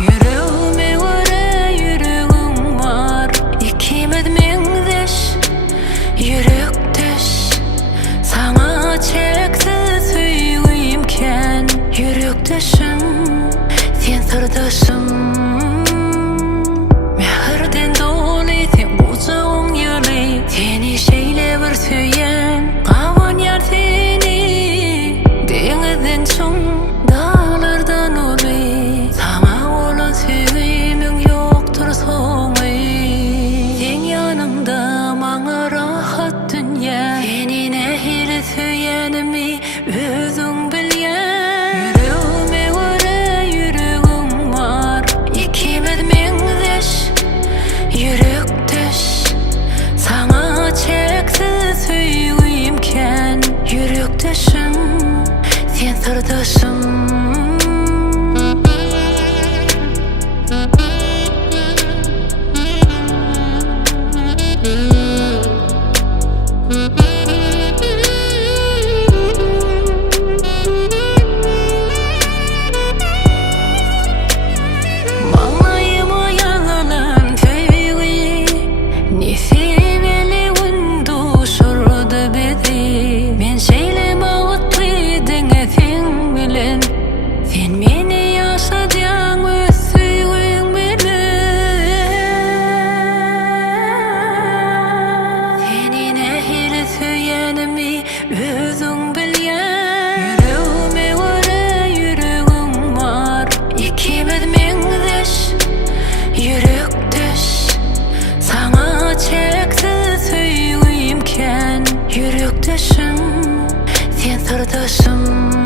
Yüreğime göre yüreğim var, ikimiz mengdeş, yürekdeş. Sana çeksiz süýgüýümken, yürekdeşim, sen sırdaşım. Mehirden doly sen gujugyň ýyly, seni şeýle bir süýen, gawan ýar seni. Deňizden çoň, dağlardan uly, sana bolan süýgüýümiň ýokdur soňy. Sen ýanymda maňa rahat dünýä, seni nähili süýenimi özüň bilýän. Yüreğime göre yüreğim var, ikimiz mengdeş, yürekdeş. Sana çeksiz süýgüýümken, yürekdeşim, sen sırdaşım. Maňaýyma ýazylan süýgüi, nesibeli gün duşurdy bizi. Men şeýle bagtly diňe sen bilen, sen meni ýaşadýaň öz süýgüýüň bilen. Seni nähili süýenimi özüň bilýän. Yüreğime göre yüreğim var, ikimiz mengdeş, yürekdeş. Sana çeksiz süýgüýümken, yürekdeşim, sen sırdaşım.